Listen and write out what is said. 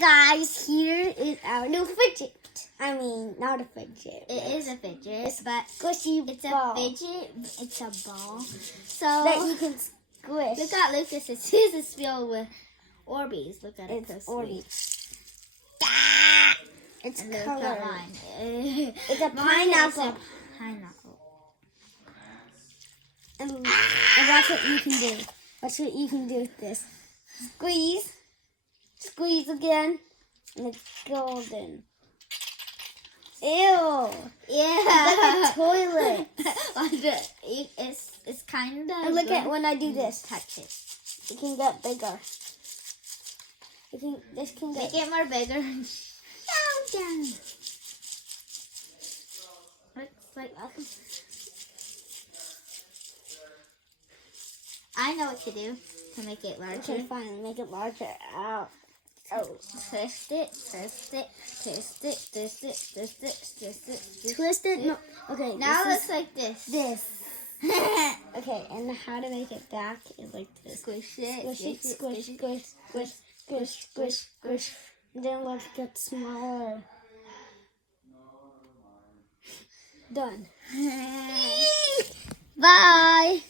Alright guys, here is our new fidget. I mean, not a fidget. It is a fidget, It's but squishy it's ball a fidget. It's a ball. So that you can squish. look at Lucas's. His is filled with Orbeez. Look at it It's closely. Orbeez. It's And look colored. at mine. It's a Mine is pineapple. a pineapple. And that's what you can do. That's what you can do with this. Squeeze. Squeeze again. And it's golden. Ew. Yeah. It's like a toilet. It's kind of. And look at when I do this. Touch it. It can get bigger. This can Make get it more bigger. Down. Looks like. I know what to do to make it larger. Okay, fine. Make it larger. Ow. Oh. Twist it, twist it, twist it, twist it, twist it, twist it. Twist it. No. Okay. Now it this looks like this. This. Okay, and how to make it back is like this. Squish it, Squish it, squish, squish, squish, squish, squish, squish. And then let's get smaller. Done. Bye.